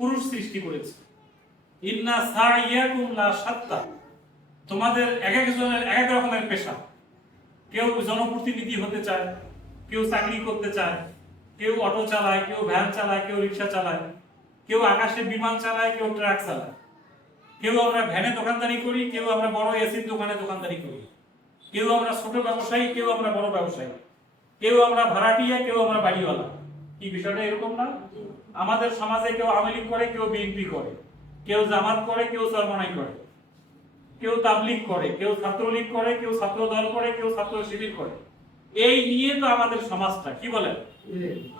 পুরুষ সৃষ্টি করেছে। ইন্না সাইয়াকুম লা শাত্তা, তোমাদের এক একজনের এক এক রকমের পেশা। কেউ জনপ্রতিনিধি হতে চায়, কেউ চাকরি করতে চায়, কেউ অটো চালায়, কেউ ভ্যান চালায়, কেউ রিক্সা চালায়, কেউ আকাশে বিমান চালায়, কেউ ট্রাক চালায়, কেউ আমরা ভ্যানে দোকানদারি করি, কেউ আমরা বড় এসির দোকানে দোকানদারি করি, কেউ আমরা ছোট ব্যবসায়ী, কেউ আমরা বড় ব্যবসায়ী, কেউ আমরা ভাড়াটিয়া, কেউ আমরা বাড়িওয়ালা। কি বিষয়টা এরকম না? আমাদের সমাজে কেউ আওয়ামী লীগ করে, কেউ বিএনপি করে, কেউ জামাত করে, কেউ চরমনাই করে, কেউ তাবলীগ করে, কেউ ছাত্রলীগ করে, কেউ ছাত্র দল করে, কেউ ছাত্র শিবির করে। এই নিয়ে তো আমাদের সমাজটা, কি বলেন?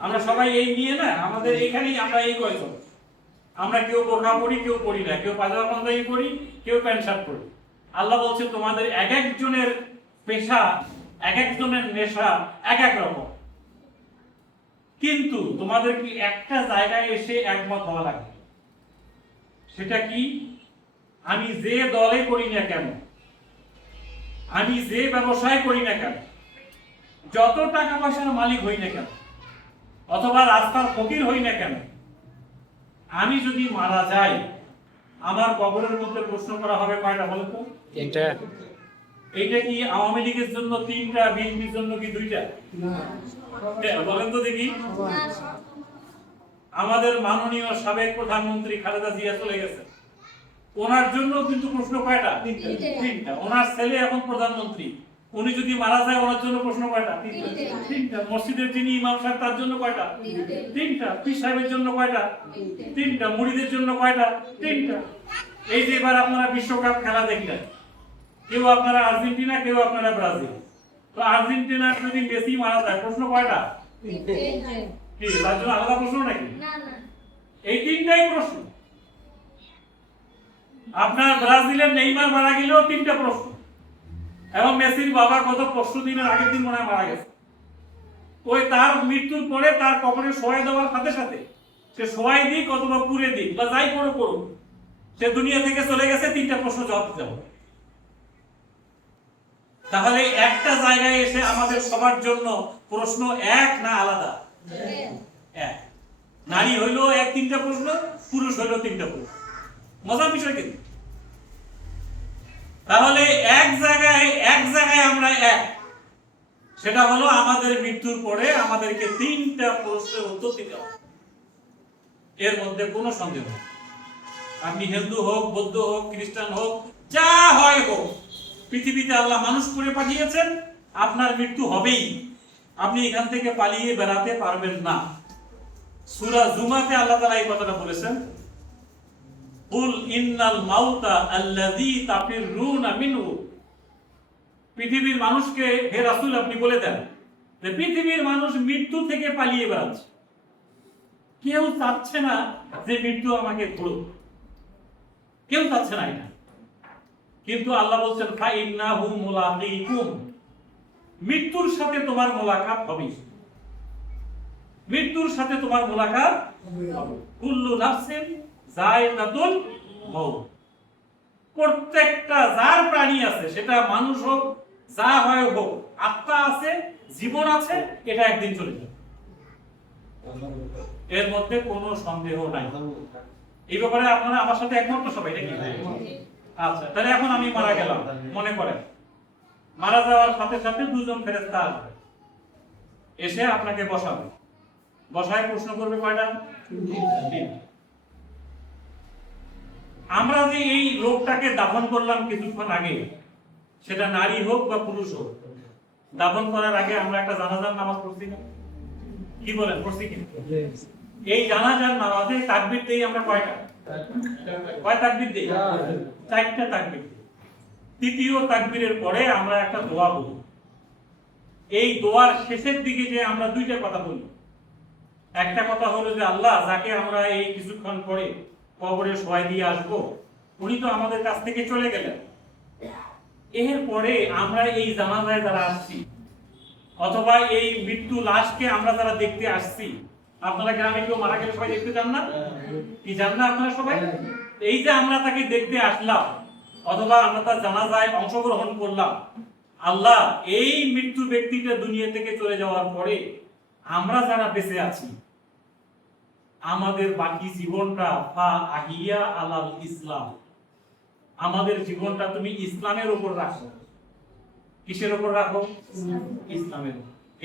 আমরা সবাই এই নিয়ে না, আমাদের এখানেই আমরা এই কয়জন, আমরা কেউ বোরকা পরি, কেউ পরি না, কেউ পাজামা পাঞ্জাবি পরি, কেউ প্যান্ট শার্ট পরি। আল্লাহ বলছে তোমাদের এক একজনের পেশা, এক একজনের নেশা এক এক রকম, কিন্তু তোমাদের কি একটা জায়গায় এসে একমত হওয়া লাগে। সেটা কি? আমি যে দলে করি না কেন, আমি যে ব্যবসায় করি না কেন, যত টাকা পয়সার মালিক হই না কেন, অথবা রাস্তার ফকির হই না কেন, আমি যদি মারা যাই, আমার কবরের মধ্যে প্রশ্ন করা হবে কয়টা বলো তো? তিনটা। এইটা কি আওয়ামী লীগের জন্য তিনটা, বিএনপির জন্য কি দুইটা? বলেন তো দেখি। আমাদের মাননীয় সাবেক প্রধানমন্ত্রী খালেদা জিয়া চলে গেছে, ওনার জন্য কিন্তু প্রশ্ন কয়টা? তিনটা। ওনার ছেলে এখন প্রধানমন্ত্রী, উনি যদি মারা যায় ওনার জন্য প্রশ্ন কয়টা? তিনটা। মসজিদের যিনি ইমাম সাহেব তার জন্য কয়টা? তিনটা। পীর সাহেবের জন্য কয়টা? তিনটা। মুরিদের জন্য কয়টা? তিনটা। এই যে এবার আপনারা বিশ্বকাপ খেলা দেখলেন, কেউ আপনারা আর্জেন্টিনা, কেউ আপনারা ব্রাজিল। তো আর্জেন্টিনার যদি মেসি মারা যায় প্রশ্ন কয়টা? কি তার জন্য আলাদা প্রশ্ন নাকি? এই তিনটাই প্রশ্ন। আপনার ব্রাজিলের নেইমার মারা গেলেও তিনটা প্রশ্ন, এবং মেসির বাবা গত 5 দিনের আগের দিন মনে হয় মারা গেছে। ওই তার মৃত্যুর পরে তার কবরে শোয়াই দেওয়ার সাথে সাথে সে শোয়াই দিক অথবা পুড়ে দিক বা যাই করো করুক, সে দুনিয়া থেকে চলে গেছে, তিনটা প্রশ্ন জবাব দিতে হবে। তাহলে একটা জায়গায় এসে আমাদের সবার জন্য প্রশ্ন এক না আলাদা? এক। নারী হইলো এক তিনটা প্রশ্ন, পুরুষ হইলো তিনটা প্রশ্ন। মজার বিষয় কিন্তু। তাহলে এক জায়গায় আমরা এক, সেটা হলো আমাদের মৃত্যুর পরে আমাদেরকে তিনটা প্রশ্নের উত্তর দিতে হবে। এর মধ্যে কোনো সন্দেহ নেই। আপনি হিন্দু হোক, বৌদ্ধ হোক, খ্রিস্টান হোক, যা হয় হোক, পৃথিবীতে আল্লাহ মানুষ করে পাঠিয়েছেন, আপনার মৃত্যু হবেই। আপনি এখান থেকে পালিয়ে বেড়াতে পারবেন না। সূরা জুমাতে আল্লাহ তাআলা এই কথাটা বলেছেন, কুল ইন্নাল মাউতা আল্লাযী তাফিরুনা মিনহু। পৃথিবীর মানুষকে হে রাসূল আপনি বলে দেন যে পৃথিবীর মানুষ মৃত্যু থেকে পালিয়ে বেড়াচ্ছে। কেউ চাচ্ছে না যে মৃত্যু আমাকে ধরুক, কেউ চাচ্ছে না এটা। কিন্তু আল্লাহ বলছেন ফাইন্নাহু মুলাকিকুম, মৃত্যুর সাথে তোমার মোলাকাত হবে। মৃত্যুর সাথে তোমার মোলাকাত হবে। কুল্লু নাফসিন যায়কাতুল মাউত, প্রত্যেকটা যার প্রাণী আছে, সেটা মানুষ হোক, যা হয় হোক, আত্মা আছে, জীবন আছে, এটা একদিন চলে যাবে। এর মধ্যে কোনো সন্দেহ নাই। এই ব্যাপারে আপনারা আমার সাথে একমত তো সবাই নাকি? আচ্ছা, তাহলে এখন আমি মারা গেলাম, মনে করেন মারা যাওয়ার সাথে সাথে দুজন ফেরেশতা আসবে, এসে আপনাকে বসাবে। বসায় প্রশ্ন করবে কয়টা? আমরা যে এই লোকটাকে দাফন করলাম কিছুক্ষণ আগে, সেটা নারী হোক বা পুরুষ হোক, দাফন করার আগে আমরা একটা জানাজার নামাজ পড়ছি না? কি বলেন, পড়ছি কি? এই জানাজার নামাজে তাকবীর দেই আমরা কয়টা? কয় তাকবীর দেই? 4টা তাকবীর। তৃতীয় তাকবীরের পরে আমরা একটা দোয়া বলি। এই দোয়ার শেষের দিকে যে আমরা দুইটা কথা বলি। একটা কথা হলো যে আল্লাহ, যাকে আমরা এই কিছুক্ষণ পরে কবরে শোয়াই দিয়ে আসবো, উনি তো আমাদের কাছ থেকে চলে গেলেন। এরপরে আমরা এই জানাজায় যারা আসছি, অথবা এই মৃত্যু লাশকে আমরা যারা দেখতে আসছি, আপনারা গ্রামে কেউ মারা গেলে সবাই দেখতে যান না? কি যান না আপনারা সবাই? এই যে আমরা তাকে দেখতে আসলাম, অথবা আমরা তার জানাজায় অংশগ্রহণ করলাম, আল্লাহ এই মৃত্যু ব্যক্তিটা দুনিয়া থেকে চলে যাওয়ার পরে আমরা যারা বেঁচে আছি, আমাদের বাকি জীবনটা আহিয়া আলাল ইসলাম, আমাদের জীবনটা তুমি ইসলামের উপর রাখো। কিসের উপর রাখো? ইসলামের।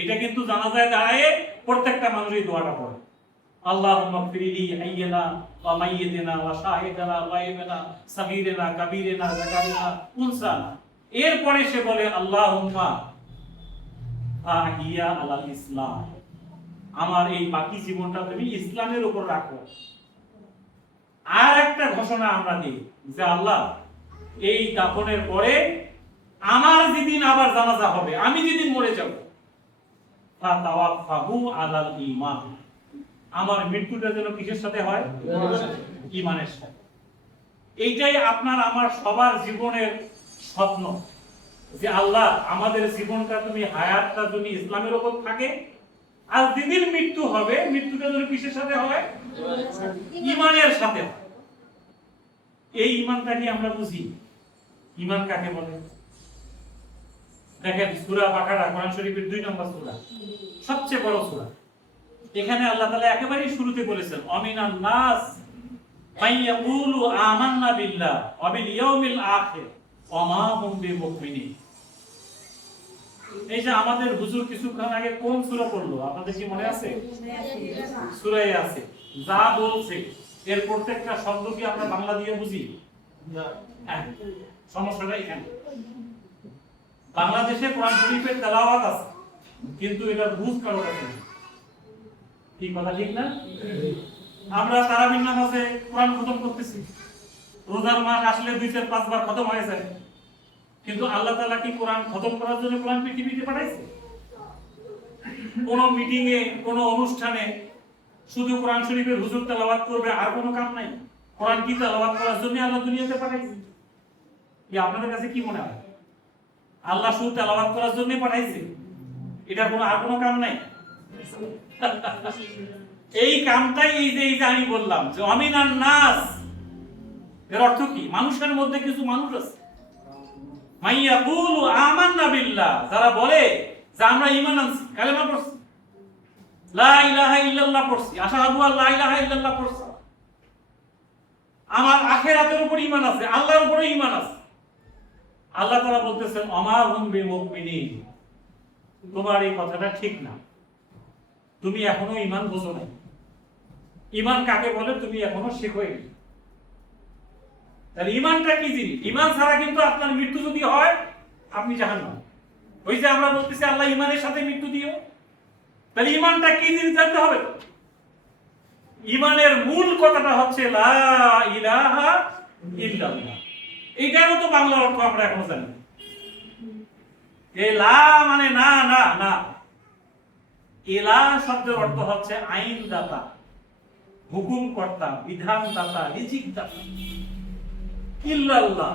এটা কিন্তু জানাজায় দাঁড়ায় প্রত্যেকটা মানুষই দোয়াটা পড়ে, আল্লাহুম্মা ফিরলি হাইয়ানা ওয়া মাইয়িতানা ওয়া শাহিদানা ওয়া গায়বানা সাগীরানা কাবীরানা যাকারিনা উনসানা। এরপরে সে বলে আল্লাহুম্মা আহিয়া আলাল ইসলাম, আমার এই বাকি জীবনটা তুমি ইসলামের উপর রাখো। আর একটা ঘোষণা আমরা দিই যে আল্লাহ, এই দাফনের পরে আমার যেদিন আবার জানাজা হবে, আমি যেদিন মরে যাব, ফাতাওয়াফাহু আলাল ঈমান, আমার মৃত্যুটা যেন কিসের সাথে হয়? ঈমানের সাথে। এইটাই আপনার আমার সবার জীবনের স্বপ্ন, যে আল্লাহ আমাদের জীবনটা তুমি, হায়াতটা যদি ইসলামের উপর থাকে, আর যেদিন মৃত্যু হবে, মৃত্যুটা যদি কিসের সাথে হয়? ঈমানের সাথে। এই ঈমানটাকে আমরা বুঝি। ঈমান কাকে বলে? দেখেন সূরা বাকারা, কোরআন শরীফের 2 নম্বর সূরা, সবচেয়ে বড় সূরা। এখানে আল্লাহ তাআলা একেবারে শুরুতে বলেছেন অমিনান নাস মাইয়াকুলু আমান্না বিল্লাহ ওয়া বিল ইয়াউমিল আখির ওয়া মা হুম বিমুমিনিন। এই যে আমাদের হুজুর কিছুক্ষণ আগে কোন সূরা পড়লো, আপনাদের কি মনে আছে? সূরা ইয়াসিন। যা বলছে এর প্রত্যেকটা শব্দ কি আমরা বাংলা দিয়ে বুঝি? না। সমস্যাটা এখানে। বাংলাদেশে কোরআন শরীফের তেলাওয়াত আছে, কিন্তু এটার বুঝ কারো কাছে নেই। কি কথা ঠিক না? আমরা তারাবির নামাজে কোরআন খতম করতেছি, রোজার মাস আসলে 2-4-5 বার খতম হয়ে যায়, কিন্তু আল্লাহ তাআলা কি কোরআন খতম করার জন্য কোরআন পৃথিবীতে পাঠাইছে? কোন মিটিং এ, কোন অনুষ্ঠানে শুধু কোরআন শরীফের হুজুর তেলাওয়াত করবে, আর কোনো কাম নাই? কোরআন কি তেলাওয়াত করার জন্য আল্লাহ দুনিয়াতে পাঠাইছে? কি আপনাদের কাছে কি মনে হয়? আল্লাহ শুধু তেলাওয়াত করার জন্য পাঠাইছে? এটা কোনো আর কোনো কাম নাই? এই কামটাই এই যে আমি বললাম যে আমিনান নাস, এর অর্থ কি? মানুষের মধ্যে কিছু মানুষ আছে মাইয়াকুলু আমান্না বিল্লাহ, যারা বলে যে আমরা ঈমান আনছি, কালেমা পড়ছি, লা ইলাহা ইল্লাল্লাহ পড়ছি, আশহাদু আল্লা ইলাহা ইল্লাল্লাহ পড়ছি, আমার আখিরাতের উপর ঈমান আছে, আল্লাহর উপরে ঈমান আছে। আল্লাহ তাআলা বলতেছেন ওমা হুম বিমুমিনিন, তোমার এই কথাটা ঠিক না, তুমি এখনো ঈমান বোঝো নাই। ঈমান কাকে বলে তুমি এখনো শেখোই নি। তাহলে ঈমানটা কি জিনিস? ঈমান ছাড়া কিন্তু আপনার মৃত্যু যদি হয়, আপনি জাহান্নামে। ওই যে আমরা বলতেছি আল্লাহ ঈমানের সাথে মৃত্যু দিও, তাহলে ঈমানটা কি জিনিস জানতে হবে। ঈমানের মূল কথাটা হচ্ছে লা ইলাহা ইল্লাল্লাহ। এইটারও তো বাংলা অর্থ আমরা এখনো জানি। এই লা মানে না, না, না। ইলাহ শব্দের অর্থ হচ্ছে আইনদাতা, হুকুমকর্তা, বিধানদাতা, রিজিকদাতা। ইল্লাল্লাহ,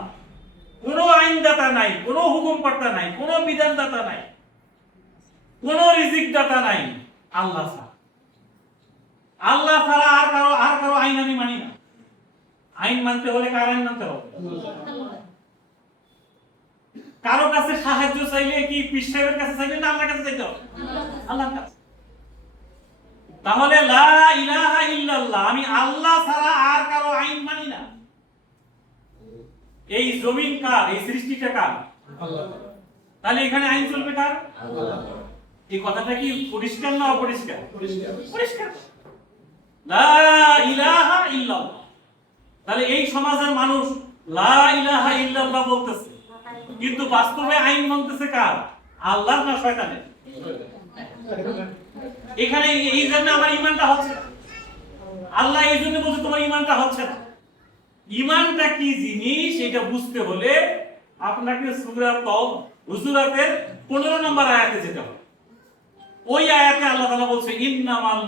কোন আইনদাতা নাই, কোন হুকুমকর্তা নাই, কোন বিধানদাতা নাই, কোন রিজিকদাতা নাই, আল্লাহ ছাড়া। আল্লাহ ছাড়া আর কারো আইন আমি মানি না। আইন মানতে হলে কার আইন মানতে হবে? কারো কাছে সাহায্য চাইলে কি পীর সাহেবের কাছে চাইলে না আল্লাহর কাছে চাইতে হবে? আল্লাহর কাছে। তাহলে লা ইলাহা ইল্লাল্লাহ, আমি আল্লাহ ছাড়া আর কারো আইন মানি না। এই জমিন কার? এই সৃষ্টিটা কার? আল্লাহ। তাহলে এখানে আইন চলবে কার? আল্লাহ। এই কথাটা কি পরিষ্কার না অপরিষ্কার? পরিষ্কার, পরিষ্কার। লা ইলাহা ইল্লাল্লাহ। তাহলে এই সমাজের মানুষ লা ইলাহা ইল্লাল্লাহ বলতেছে, কিন্তু বাস্তবে আইন মানতেছে কার? আল্লাহর না শয়তানের? এখানে এই জন্য আমার ঈমানটা হচ্ছে না। আল্লাহ এই জন্য বলছে তোমার ঈমানটা হচ্ছে না। ঈমানটা কি জিনিস এটা বুঝতে হলে আপনাকে সূরা হুজুরাতের 15 নম্বর আয়াতে যেতে হবে। ওই আয়াতে আল্লাহ তাআলা বলছে ইন্নামাল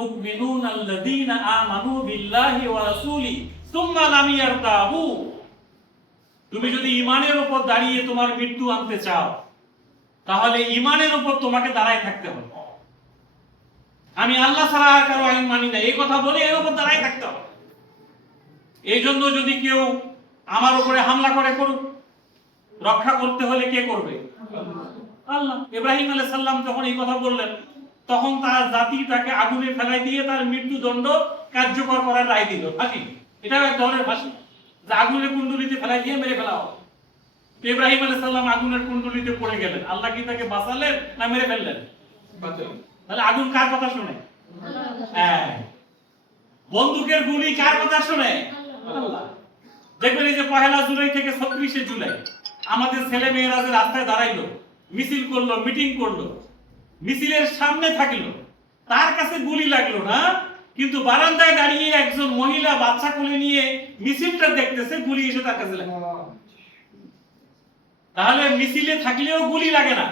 মুমিনুন আল্লাযীনা আমানু বিল্লাহি ওয়া রাসূলি সুম্মা লাম ইয়ারতাবু। তুমি যদি ঈমানের উপর দাঁড়িয়ে তোমার মৃত্যু আনতে চাও, তাহলে ঈমানের উপর তোমাকে দাঁড়ায় থাকতে হবে। আমি আল্লাহ ছাড়া আর কারো আইন মানি না, এই কথা বলে এর উপর দাঁড়ায় থাকতে হবে। এই জন্য যদি কেউ আমার উপরে হামলা করে করুক, রক্ষা করতে হলে কে করবে? আল্লাহ। ইব্রাহিম আলাইহিস সালাম যখন এই কথা বললেন, তখন তার জাতি তাকে আগুনে ফেলাই দিয়ে তার মৃত্যুদণ্ড কার্যকর করার রায় দিল, ফাঁসি। এটাও এক ধরনের ফাঁসি, যে আগুনের কুণ্ডলিতে ফেলাই দিয়ে মেরে ফেলা হবে। ইব্রাহিম আলাইহিস সালাম আগুনের কুণ্ডলিতে পড়ে গেলেন, আল্লাহ কি তাকে বাঁচালেন না মেরে ফেললেন? তাহলে আগুন কার কথা শুনে? হ্যাঁ, বন্দুকের গুলি কার কথা শুনে? আল্লাহ। দেখবেন এই যে 1 জুলাই থেকে 36 জুলাই আমাদের ছেলে মেয়েরা যে রাস্তায় দাঁড়াইলো, মিছিল করলো, মিটিং করলো, মিছিলের সামনে থাকলো, তার কাছে গুলি লাগলো না, কিন্তু বারান্দায় দাঁড়িয়ে একজন মহিলা বাচ্চা কোলে নিয়ে মিছিলটা দেখতেছে, গুলি এসে তার কাছে লাগে। তাহলে মিছিলে থাকলেও গুলি লাগে না,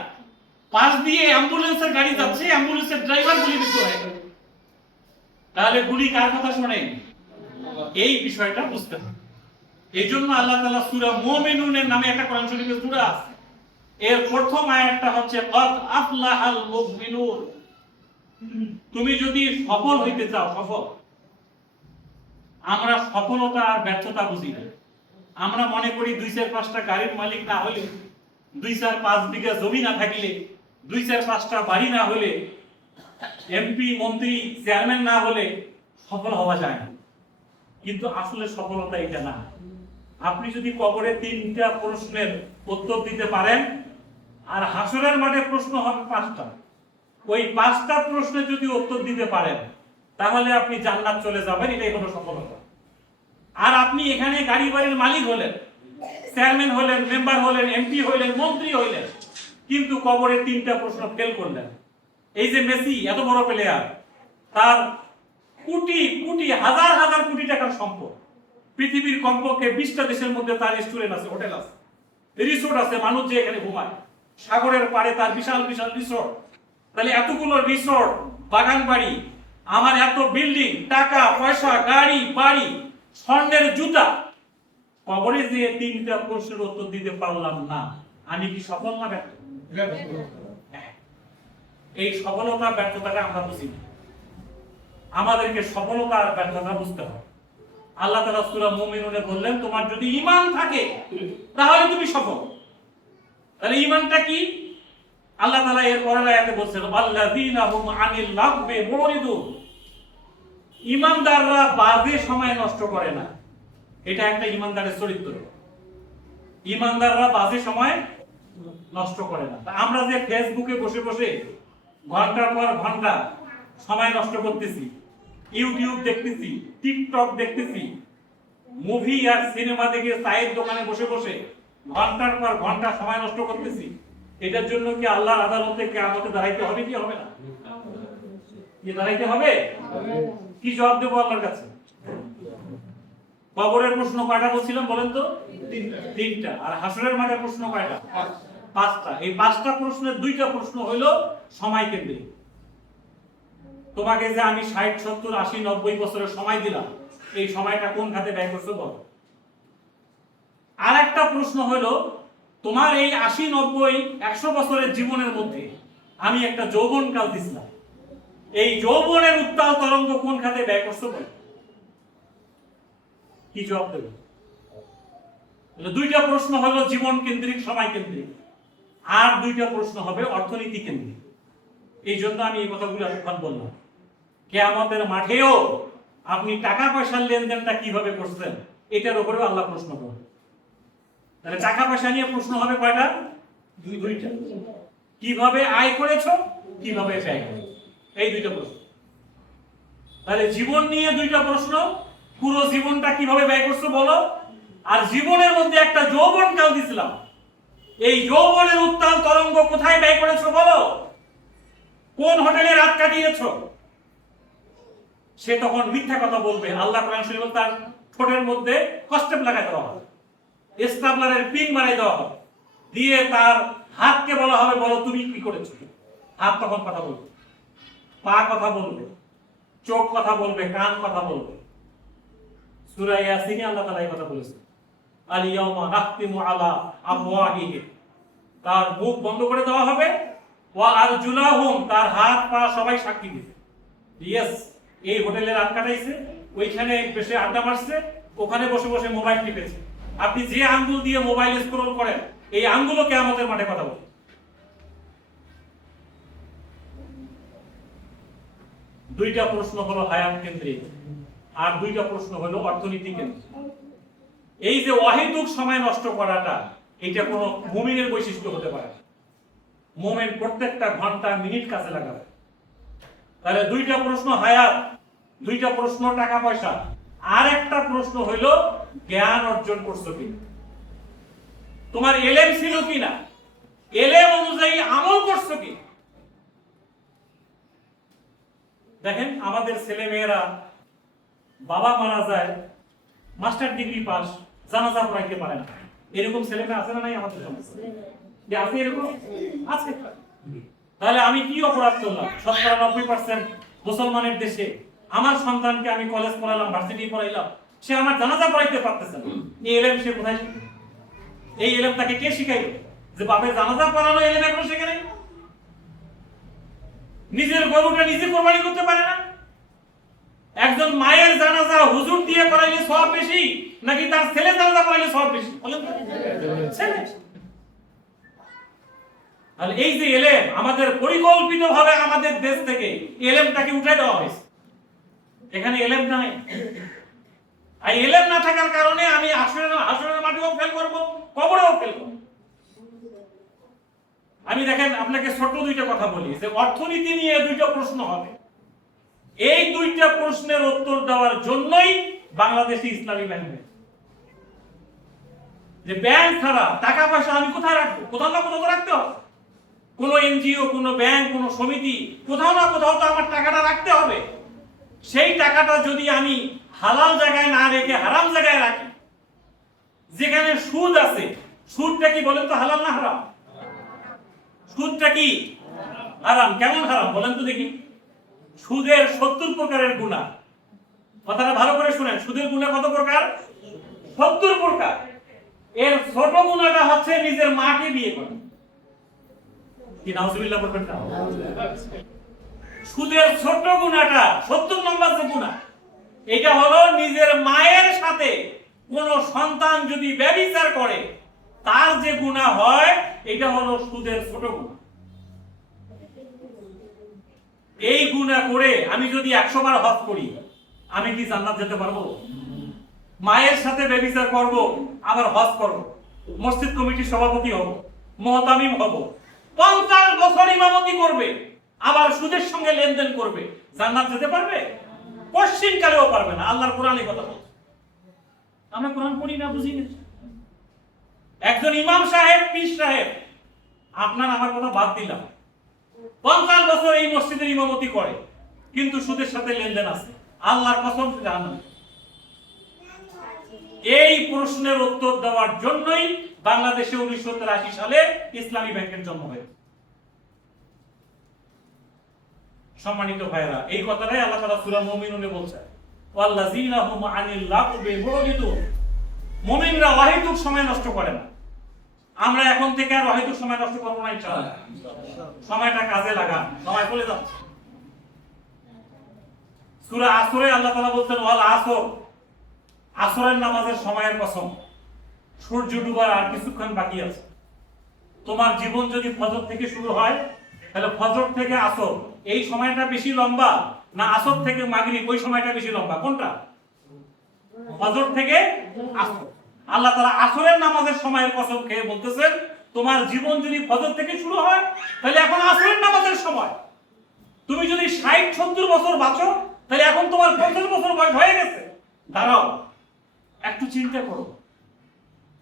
পাশ দিয়ে অ্যাম্বুলেন্সের গাড়ি যাচ্ছে, অ্যাম্বুলেন্সের ড্রাইভার গুলিবিদ্ধ হয়ে গেল। তাহলে গুলি কার কথা শুনে? এই বিষয়টা বুঝতে হবে। এই জন্য আল্লাহ তাআলা সূরা মুমিনুনের নামে একটা কোরআন শরীফের সূরা আছে, এর প্রথম আয়াতটা হচ্ছে ক্বাদ আফলাহাল মুমিনুন। তুমি যদি সফল হইতে চাও, সফল, আমরা সফলতা আর ব্যর্থতা বুঝি না। আমরা মনে করি 2-4-5টা গাড়ির মালিক না হলে, 2-4-5 বিঘা জমি না থাকলে, 2-4-5টা বাড়ি না হলে, এমপি মন্ত্রী চেয়ারম্যান না হলে সফল হওয়া যায় না। কিন্তু আসলে সফলতা এটা না। আপনি যদি কবরে 3টা প্রশ্নের উত্তর দিতে পারেন, আর হাসরের মাঠে প্রশ্ন হবে 5টা, ওই 5টা প্রশ্নে যদি উত্তর দিতে পারেন, তাহলে আপনি জান্নাত চলে যাবেন, এটাই হলো সফলতা। আর আপনি এখানে গাড়ি বাড়ির মালিক হলেন, চেয়ারম্যান হলেন, মেম্বার হলেন, এমপি হলেন, মন্ত্রী হলেন, কিন্তু কবরে 3টা প্রশ্ন ফেল করলেন। এই যে মেসি এত বড় প্লেয়ার, তার কোটি কোটি হাজার হাজার কোটি টাকার সম্পদ, পৃথিবীর কমপক্ষে 20টা দেশের মধ্যে তার রেস্টুরেন্ট আছে, হোটেল আছে, রিসোর্ট আছে, মানুষ যে এখানে ঘুমায়, সাগরের পাড়ে তার বিশাল বিশাল রিসোর্ট। তাহলে এতগুলো রিসোর্ট, বাগান বাড়ি, আমার এত বিল্ডিং, টাকা পয়সা, গাড়ি বাড়ি, স্বর্ণের জুতা, কবরে যে 3টা প্রশ্নের উত্তর দিতে পারলাম না, আমি কি সফল না ব্যর্থ? এই সফলতা ব্যর্থতাটা আমরা বুঝি না। আমাদেরকে সফলতা আর ব্যর্থতা বুঝতে হবে। আল্লাহ তাআলা সূরা মুমিনুনে বললেন, তোমার যদি ঈমান থাকে তাহলে তুমি সফল। তাহলে ঈমানটা কি? আল্লাহ তাআলা এর পরের আয়াতে বলছেন, আল্লাযীনা হুম আনিল লাগবি মুরিদুন। ঈমানদাররা বাজে সময় নষ্ট করে না। এটা একটা ঈমানদারের চরিত্র। ঈমানদাররা বাজে সময় নষ্ট করে না। আমরা যে ফেসবুকে বসে বসে ঘন্টার পর ঘন্টা সময় নষ্ট করতেছি, ইউটিউব দেখতেছি, টিকটক দেখতেছি, মুভি আর সিনেমা দেখে চায়ের দোকানে বসে বসে ঘন্টার পর ঘন্টা সময় নষ্ট করতেছি, এটার জন্য কি আল্লাহর আদালতে কিয়ামতে দাঁড়াইতে হবে কি হবে না? কি দাঁড়াইতে হবে? কি জবাব দেব আল্লাহর কাছে? কবরের প্রশ্ন কয়টা বলছিলাম বলেন তো? 3টা। আর হাসরের মাঠের প্রশ্ন কয়টা? 5টা। এই 5টা প্রশ্নের 2টা প্রশ্ন হলো সময় কেন্দ্রিক। তোমাকে যে আমি 60, 70, 80, 90 বছরের সময় দিলাম, এই সময়টা কোন খাতে ব্যয় করছো বলো। আর একটা প্রশ্ন হলো, তোমার এই 80, 90, 100 বছরের জীবনের মধ্যে আমি একটা যৌবনকাল দিছিলাম, এই যৌবনের উত্তাল তরঙ্গ কোন খাতে ব্যয় করছো বলো। কি জবাব দেবে? 2টা প্রশ্ন হলো জীবন কেন্দ্রিক, সময় কেন্দ্রিক, আর 2টা প্রশ্ন হবে অর্থনীতি কেন্দ্রিক। এই জন্য আমি এই কথাগুলো এখন বললাম। কিয়ামতের মাঠেও আপনি টাকা পয়সার লেনদেনটা কিভাবে করছেন, এটার উপরেও আল্লাহ প্রশ্ন করবে। তাহলে টাকা পয়সা নিয়ে প্রশ্ন হবে কয়টা? 2টা। কিভাবে আয় করেছো, কিভাবে ব্যয় করেছো, এই 2টা প্রশ্ন। তাহলে জীবন নিয়ে 2টা প্রশ্ন, পুরো জীবনটা কিভাবে ব্যয় করছো বলো, আর জীবনের মধ্যে একটা যৌবনকাল দিছিলাম, এই যৌবনের উত্তাল তরঙ্গ কোথায় ব্যয় করেছো বলো, কোন হোটেলে রাত কাটিয়েছো। সে তখন মিথ্যা কথা বলবে। আল্লাহ কোরআন শরীফে তার ঠোঁটের মধ্যে কস্টেপ লাগাই দেওয়া হবে, স্টাপলারের পিন বানাই দেওয়া হবে, দিয়ে তার হাতকে বলা হবে, বলো তুমি কি করেছো। হাত তখন কথা বলবে, পা কথা বলবে, চোখ কথা বলবে, কান কথা বলবে। সূরা ইয়াসিনে আল্লাহ তাআলা এই কথা বলেছেন, আল ইয়াউমা নাখতিমু আলা আফওয়াহিহিম, তার মুখ বন্ধ করে দেওয়া হবে, ওয়া আরজুলাহুম, তার হাত পা সবাই সাক্ষী দিবে। ইয়েস, এই হোটেলে রাত কাটাইছে, ওইখানে বসে আড্ডা মারছে, ওখানে বসে বসে মোবাইল টিপেছে। আপনি যে আঙ্গুল দিয়ে মোবাইল স্ক্রল করেন, এই আঙ্গুলও কিয়ামতের মাঠে কথা বলবে। দুইটা প্রশ্ন হলো হায়াত কেন্দ্রিক, আর দুইটা প্রশ্ন হলো অর্থনীতি কেন্দ্রিক। এই যে অহেতুক সময় নষ্ট করাটা, এটা কোনো মুমিনের বৈশিষ্ট্য হতে পারে না। মুমিন প্রত্যেকটা ঘন্টা মিনিট কাজে লাগাবে। তাহলে দুইটা প্রশ্ন হায়াত, দুইটা প্রশ্ন টাকা পয়সা, আর একটা প্রশ্ন হইল জ্ঞান অর্জন করছো কি, তোমার এলেম ছিল কিনা, এলেম অনুযায়ী আমল করছো কি। দেখেন আমাদের ছেলে মেয়েরা বাবা মারা যায়, মাস্টার ডিগ্রি পাস, জানাজা পড়াইতে পারে না, এরকম ছেলে মেয়ে আছে না নাই আমাদের সমাজে? যে আছে এরকম আছে। তাহলে আমি কি অপরাধ করলাম? 90% মুসলমানের দেশে আমার সন্তানকে আমি কলেজ পড়ালাম, ভার্সিটি পড়াইলাম, সে আমার জানাজা পড়াইতে পারতেছে না। এই এলেম সে কোথায় শিখবে? এই এলেম তাকে কে শিখাইল? যে বাপের জানাজা পড়ানো এলেম এখন শিখে নেই। নিজের গরুটা নিজে কোরবানি করতে পারে না। একজন মায়ের জানাজা হুজুর দিয়ে পড়াইলে সওয়াব বেশি, নাকি তার ছেলে জানাজা পড়াইলে সওয়াব বেশি? বলেন তো। ছেলে। আর এই যে এলেম আমাদের পরিকল্পিতভাবে আমাদের দেশ থেকে এলেমটাকে উঠাই দেওয়া হয়েছে। এখানে এলেম নাই। আর এলেম না থাকার কারণে আমি আসরের মাঠেও ফেল করব, কবরেও ফেল করব। আমি দেখেন আপনাকে ছোট দুইটা কথা বলি, যে অর্থনীতি নিয়ে দুইটা প্রশ্ন হবে। এই দুইটা প্রশ্নের উত্তর দেওয়ার জন্যই বাংলাদেশে ইসলামী ব্যাংক। যে ব্যাংক ছাড়া টাকা পয়সা আমি কোথায় রাখবো? কোথাও না কোথাও রাখতে হবে। কোন এনজিও, কোন ব্যাংক, কোন সমিতি, কোথাও না কোথাও তো আমার টাকাটা রাখতে হবে। সেই টাকাটা যদি আমি হালাল জায়গায় না রেখে হারাম জায়গায় রাখি, যেখানে সুদ আছে, সুদটা কি বলেন তো হালাল না হারাম? সুদটা কি হারাম। কেমন হারাম বলেন তো দেখি? সুদের 70 প্রকারের গুনাহ। কথাটা ভালো করে শুনেন, সুদের গুনাহ কত প্রকার? 70 প্রকার। এর ছোট গুনাহটা হচ্ছে নিজের মাকে বিয়ে করা। কি নাউজুবিল্লাহ বলবেন না? সুদের ছোট গুনাহটা 70 নম্বর যে গুনাহ, এটা হলো নিজের মায়ের সাথে কোন সন্তান যদি ব্যভিচার করে তার যে গুনাহ হয়, এটা হলো সুদের ছোট গুনাহ। এই গুনাহ করে আমি যদি 100 বার হজ করি, আমি কি জান্নাত যেতে পারবো? মায়ের সাথে ব্যভিচার করব, আবার হজ করব, মসজিদ কমিটির সভাপতি হব, মুহতামিম হব, 50 বছর ইমামতি করবে, আবার সুদের সঙ্গে লেনদেন করবে, জান্নাত যেতে পারবে? পশ্চিম কালেও পারবে না। আল্লাহর কোরআনে কথা বলছে। আমরা কোরআন পড়ি না, বুঝি না। একজন ইমাম সাহেব, পীর সাহেব, আপনার আমার কথা বাদ দিলাম, 50 বছর এই মসজিদের ইমামতি করে, কিন্তু সুদের সাথে লেনদেন আছে, আল্লাহর কসম জাহান্নামে। এই প্রশ্নের উত্তর দেওয়ার জন্যই বাংলাদেশে 1983 সালে ইসলামী ব্যাংকের জন্ম হয়েছে। সম্মানিত ভাইরা, এই কথাটাই আল্লাহ তাআলা সূরা মুমিনুনে বলছেন, ওয়াল্লাযীনা হুম আনিল লাগবি মুরিদুন। মুমিনরা অহেতুক সময় নষ্ট করে না। আমরা এখন থেকে আর অহেতুক সময় নষ্ট করব না ইনশাআল্লাহ। সময়টা কাজে লাগান, সময় চলে যাচ্ছে। সূরা আসরে আল্লাহ তাআলা বলছেন, ওয়াল আসর, আসরের নামাজের সময়ের কসম, সূর্য ডুবার আর কিছুক্ষণ বাকি আছে। তোমার জীবন যদি ফজর থেকে শুরু হয়, তাহলে ফজর থেকে আসর এই সময়টা বেশি লম্বা, না আসর থেকে মাগরিব ওই সময়টা বেশি লম্বা? কোনটা? ফজর থেকে আসর। আল্লাহ তাআলা আসরের নামাজের সময়ের কসম খেয়ে বলতেছেন, তোমার জীবন যদি ফজর থেকে শুরু হয়, তাহলে এখন আসরের নামাজের সময়। তুমি যদি 60-70 বছর বাঁচো, তাহলে এখন তোমার 50 বছর বয়স হয়ে গেছে। দাঁড়াও, একটু চিন্তা করো,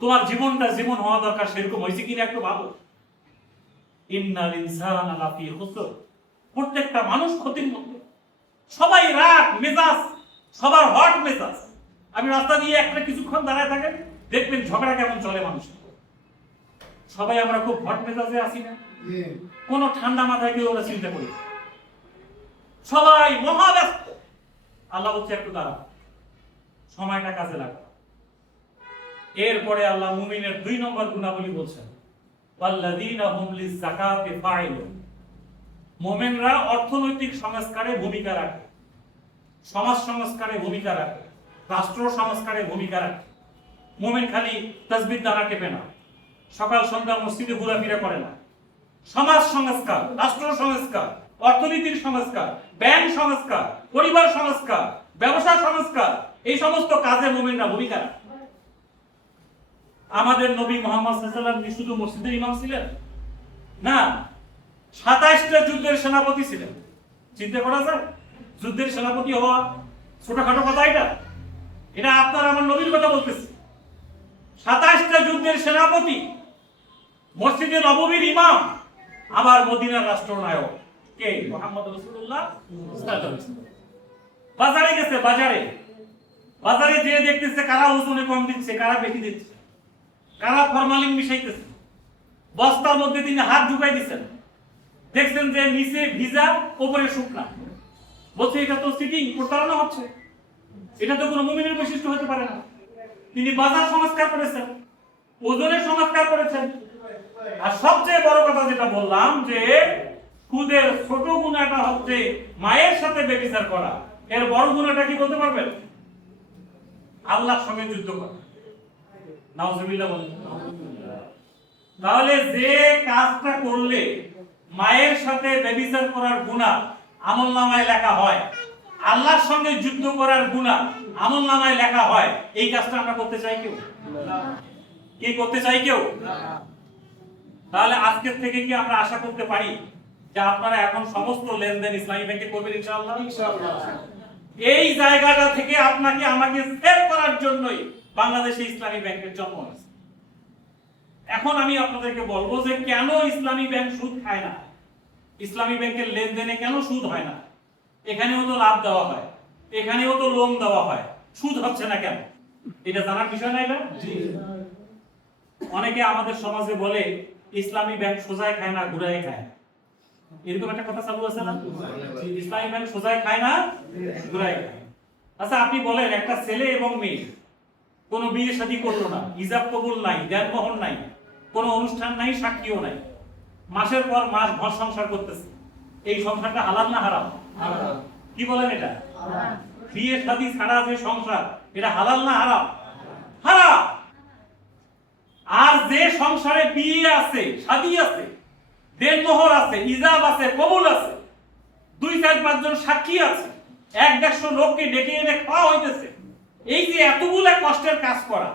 তোমার জীবনটা জীবন হওয়া দরকার সেরকম হয়েছে কিনা একটু ভাবো। ইন্নাল ইনসানা লাফি খুসর। প্রত্যেকটা মানুষ ক্ষতির মধ্যে। সবাই রাগ মেজাজ, সবার হট মেজাজ। আমি রাস্তা দিয়ে একটা কিছুক্ষণ দাঁড়ায় থাকেন, দেখবেন ঝগড়া কেমন চলে মানুষের। সবাই আমরা খুব হট মেজাজে আছি না? কোন ঠান্ডা মাথায় কেউ আমরা চিন্তা করি, সবাই মহাব্যস্ত। আল্লাহ বলছে একটু দাঁড়া, সময়টা কাজে লাগা। এরপরে আল্লাহ মুমিনের 2 নম্বর গুণাবলী বলছেন, ওয়াল্লাযীনা হুম লিযাকাতি ফাইলুন। মুমিনরা অর্থনৈতিক সংস্কারে ভূমিকা রাখে, সমাজ সংস্কারে ভূমিকা রাখে, রাষ্ট্র সংস্কারে ভূমিকা রাখে। মুমিন খালি তাসবিহ দ্বারা টেপে না, সকাল সন্ধ্যা মসজিদে ঘোরাফেরা করে না। সমাজ সংস্কার, রাষ্ট্র সংস্কার, অর্থনীতির সংস্কার, ব্যাংক সংস্কার, পরিবার সংস্কার, ব্যবসা সংস্কার, এই সমস্ত কাজে মুমিনরা ভূমিকা রাখে। আমাদের নবী মুহাম্মদ সাল্লাল্লাহু আলাইহি ওয়াসাল্লাম কি শুধু মসজিদের ইমাম ছিলেন? না, 27টা যুদ্ধের সেনাপতি ছিলেন। চিন্তা করা যায় যুদ্ধের সেনাপতি হওয়া ছোটখাটো কথা? এটা আপনার আমার নবীর কথা বলতেছে। 27টা যুদ্ধের সেনাপতি, মসজিদে নববীর ইমাম, আবার মদিনার রাষ্ট্রনায়ক কে? মুহাম্মদ রাসূলুল্লাহ সাল্লাল্লাহু আলাইহি ওয়াসাল্লাম। বাজারে গেছে, বাজারে যে দেখতেছে কারা ওজনে কম দিচ্ছে, কারা বেশি দিচ্ছে, কারা ফরমালিন মিশাইতেছে, বস্তার মধ্যে তিনি হাত ঢুকাই দিচ্ছেন, দেখছেন যে নিচে ভিজা উপরে শুকনা, বলছে এটা তো চিটিং, প্রতারণা হচ্ছে, এটা তো কোনো মুমিনের বৈশিষ্ট্য হতে পারে না। তিনি বাজার সংস্কার করেছেন, ওজনের সংস্কার করেছেন। আর সবচেয়ে বড় কথা যেটা বললাম যে সুদের ছোট গুনাহটা হচ্ছে মায়ের সাথে ব্যভিচার করা, এর বড় গুনাহটা কি বলতে পারবেন? আল্লাহর সঙ্গে যুদ্ধ করা। নাউজুবিল্লাহ বলেন। তাহলে যে কাজটা করলে মায়ের সাথে ব্যভিচার করার গুনাহ আমলনামায় লেখা হয়, আল্লাহর সঙ্গে যুদ্ধ করার গুনাহ আমলনামায় লেখা হয়, এই কাজটা আমরা করতে চাই কেউ? কি করতে চাই কেউ? তাহলে আজকের থেকে কি আমরা আশা করতে পারি যে আপনারা এখন সমস্ত লেনদেন ইসলামী ব্যাংকে করবেন ইনশাআল্লাহ? এই জায়গাটা থেকে আপনাকে আমাকে সেভ করার জন্যই বাংলাদেশে ইসলামী ব্যাংকের জন্ম হয়েছে। এখন আমি আপনাদেরকে বলবো যে কেন ইসলামী ব্যাংক সুদ খায় না, ইসলামী ব্যাংকের লেনদেনে কেন সুদ হয় না? এখানেও তো লাভ দেওয়া হয়, এখানেও তো লোন দেওয়া হয়, সুদ হচ্ছে না কেন? এটা জানার বিষয় না এটা? অনেকে আমাদের সমাজে বলে ইসলামী ব্যাংক সোজায় খায় না, ঘুরায় খায়। এরকম একটা কথা চালু আছে না? ইসলামী ব্যাংক সোজায় খায় না, ঘুরায় খায়। আচ্ছা আপনি বলেন, একটা ছেলে এবং মেয়ে কোনো বিয়ে শাদী করলো না, ইজাব কবুল নাই, দেনমোহর নাই, কোনো অনুষ্ঠান নাই, সাক্ষীও নাই, মাসের পর মাস ঘর সংসার করতেছে, এই সংসারটা হালাল না হারাম? কি বলেন এটা? বিয়ে শাদী ছাড়া যে সংসার, এটা হালাল না হারাম? হারাম। আর যে সংসারে বিয়ে আছে, শাদী আছে, দেনমোহর আছে, ইজাব আছে, কবুল আছে, 2-4-5 জন সাক্ষী আছে, 1-150 লোককে ডেকে এনে খাওয়া হইতেছে, এই যে এতগুলা কষ্টের কাজ করা,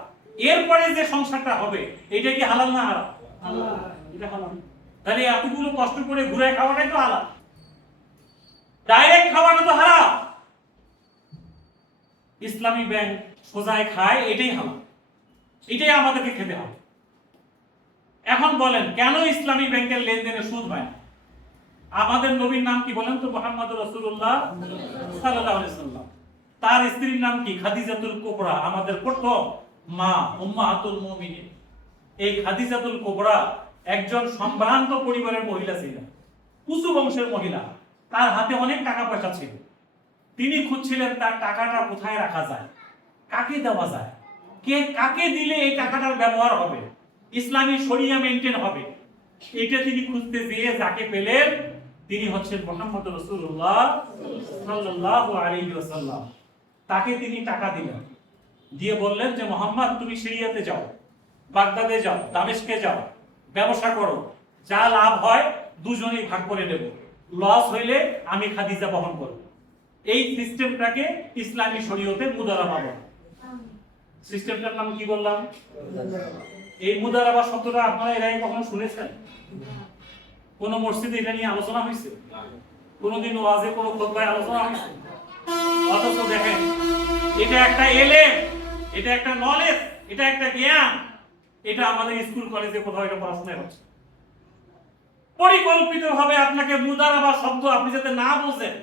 এরপরে যে সংসারটা হবে, এটা কি হালাল না হারাম? এটা হালাল। তাহলে এতগুলো কষ্ট করে ঘুরে খাওয়াটাই তো হালাল, ডাইরেক্ট খাওয়াটা তো হারাম। ইসলামী ব্যাংক সোজায় খায়, এটাই হালাল, এটাই আমাদেরকে খেতে হবে। এখন বলেন কেন ইসলামী ব্যাংকের লেনদেনে সুদ হয় না? আমাদের নবীর নাম কি বলেন তো? মুহাম্মদ রাসূলুল্লাহ সাল্লাল্লাহু আলাইহি ওয়াসাল্লাম। তার স্ত্রীর নাম কি? খাদিজাতুল কুবরা, আমাদের প্রথম মা, উম্মাহাতুল মুমিনিন। এই খাদিজাতুল কুবরা একজন সম্ভ্রান্ত পরিবারের মহিলা ছিলেন, উঁচু বংশের মহিলা। তার হাতে অনেক টাকা পয়সা ছিল। তিনি খুঁজছিলেন তার টাকাটা কোথায় রাখা যায়, কাকে দেওয়া যায়, কে কাকে দিলে এই টাকাটার ব্যবহার হবে, ইসলামী শরিয়া মেইনটেইন হবে। এটা তিনি খুঁজতে গিয়ে যাকে পেলেন তিনি হচ্ছেন মুহাম্মদ রাসূলুল্লাহ সাল্লাল্লাহু আলাইহি ওয়াসাল্লাম। তাকে তিনি টাকা দিলেন, দিয়ে বললেন যে মুহাম্মদ তুমি সিরিয়াতে যাও, বাগদাদে যাও, দামেস্কে যাও, ব্যবসা করো, যা লাভ হয় দুজনেই ভাগ করে নেব, লস হইলে আমি খাদিজা বহন করব। এই সিস্টেমটাকে ইসলামী শরীয়তে মুদারাবা বলে। সিস্টেমটার নাম কি বললাম? এই মুদারাবা শব্দটা আপনারা এর আগে কখনো শুনেছেন? কোন মসজিদে এটা নিয়ে আলোচনা হয়েছে? কোনদিন ওয়াজে কোনো খুতবায় আলোচনা হয়েছে? অথচ দেখেন এটা একটা এলেম, এটা একটা নলেজ, এটা একটা জ্ঞান, এটা আমাদের স্কুল কলেজে কোথাও এটা পড়াশোনা হচ্ছে। পরিকল্পিতভাবে আপনাকে মুদারাবা শব্দ আপনি যাতে না বোঝেন,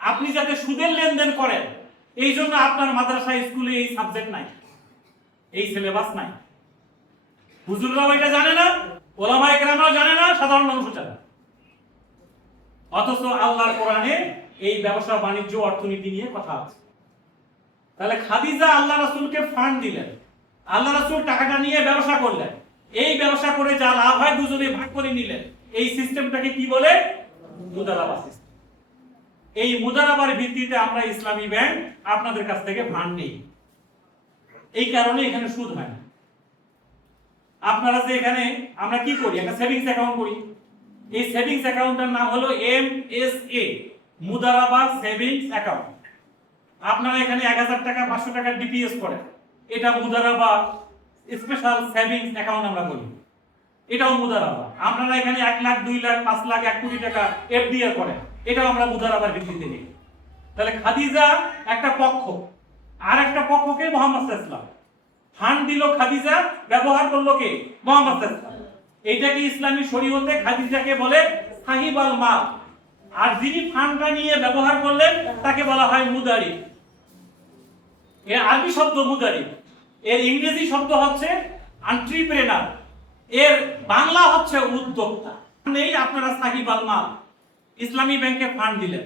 আপনি যাতে সুদের লেনদেন করেন, এই জন্য আপনার মাদ্রাসা স্কুলে এই সাবজেক্ট নাই, এই সিলেবাস নাই। হুজুররাও এটা জানে না, ওলামায়ে কেরামরাও জানে না, সাধারণ মানুষও জানে না। অথচ আল্লাহর কোরআনে এই ব্যবসা বাণিজ্য অর্থনীতি নিয়ে কথা আছে। তাহলে খাদিজা আল্লাহ রাসূলকে ফান্ড দিলেন, আল্লাহ রাসূল টাকাটা নিয়ে ব্যবসা করলেন, এই ব্যবসা করে যা লাভ হয় দুজনে ভাগ করে নিলেন। এই সিস্টেমটাকে কি বলে? মুদারাবা সিস্টেম। এই মুদারাবার ভিত্তিতে আমরা ইসলামী ব্যাংক আপনাদের কাছ থেকে ফান্ড নেই, এই কারণে এখানে সুদ হয় না। আপনারা যে এখানে আমরা কি করি, একটা সেভিংস অ্যাকাউন্ট করি, এই সেভিংস অ্যাকাউন্টের নাম হলো MSA, মুদারাবা সেভিংস অ্যাকাউন্ট। আপনারা এখানে 1000 টাকা 500 টাকা ডিপিএস করেন, এটা মুদারাবা স্পেশাল সেভিংস অ্যাকাউন্ট আমরা বলি, এটাও মুদারাবা। আপনারা এখানে 1 লাখ 2 লাখ 5 লাখ 1 কোটি টাকা এফডিআর করেন, এটাও আমরা মুদারাবার ভিত্তিতে নিই। তাহলে খাদিজা একটা পক্ষ, আর একটা পক্ষকে মোহাম্মদ সাল্লাল্লাহু আলাইহি ওয়াসাল্লাম ফান্ড দিল, খাদিজা ব্যবহার করলো কে? মোহাম্মদ সাল্লাল্লাহু আলাইহি ওয়াসাল্লাম। এইটাকে ইসলামী শরীয়তে খাদিজাকে বলে সাহিব আল মাল, আর যিনি ফান্ডটা নিয়ে ব্যবহার করলেন তাকে বলা হয় মুদারি। এর আরবি শব্দ মুদারি, এর ইংরেজি শব্দ হচ্ছে এন্টারপ্রেনার, এর বাংলা হচ্ছে উদ্যোক্তা। নেই আপনারা সাহিব আল মাল, ইসলামী ব্যাংকে ফান্ড দিলেন,